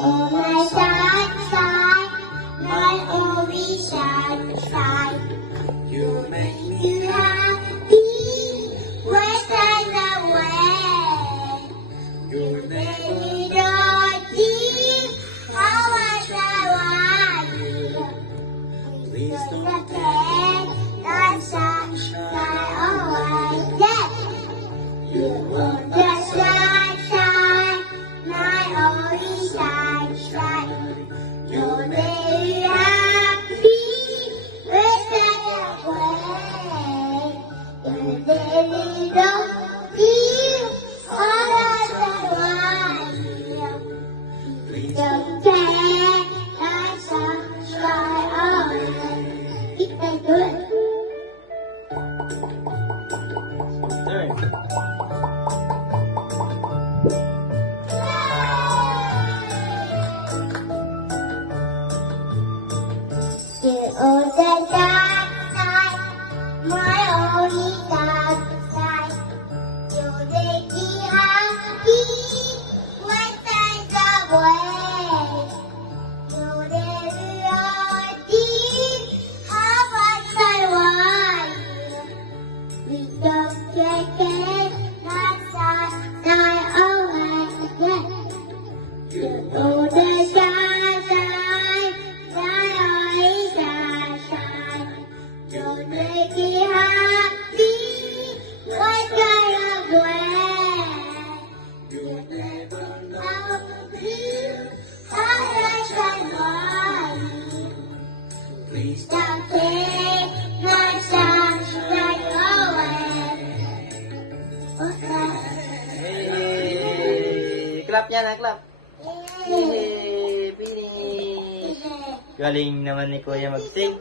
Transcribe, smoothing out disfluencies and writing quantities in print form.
Oh my sunshine, my only sunshine. You make me happy when I'm away. You make me naughty, how much I want you. Please don't take the sunshine away. Yes. You are the sunshine, my only sunshine. You're very happy when I'm away. You're very lonely, all I want you. Please don't take the sunshine away. It's very good. Turn. You are the sunshine, my only sunshine. You make me happy when time's away. You never know how much I want you. We don't take it, that sunshine away. You are the sunshine, my only sunshine. You make me happy when you're away. You never know how much I want you. Please don't take my sunshine away. Okay. Hey! Clap niya na, clap. Hey! Finish! Galing naman ni Kuya mag-sing.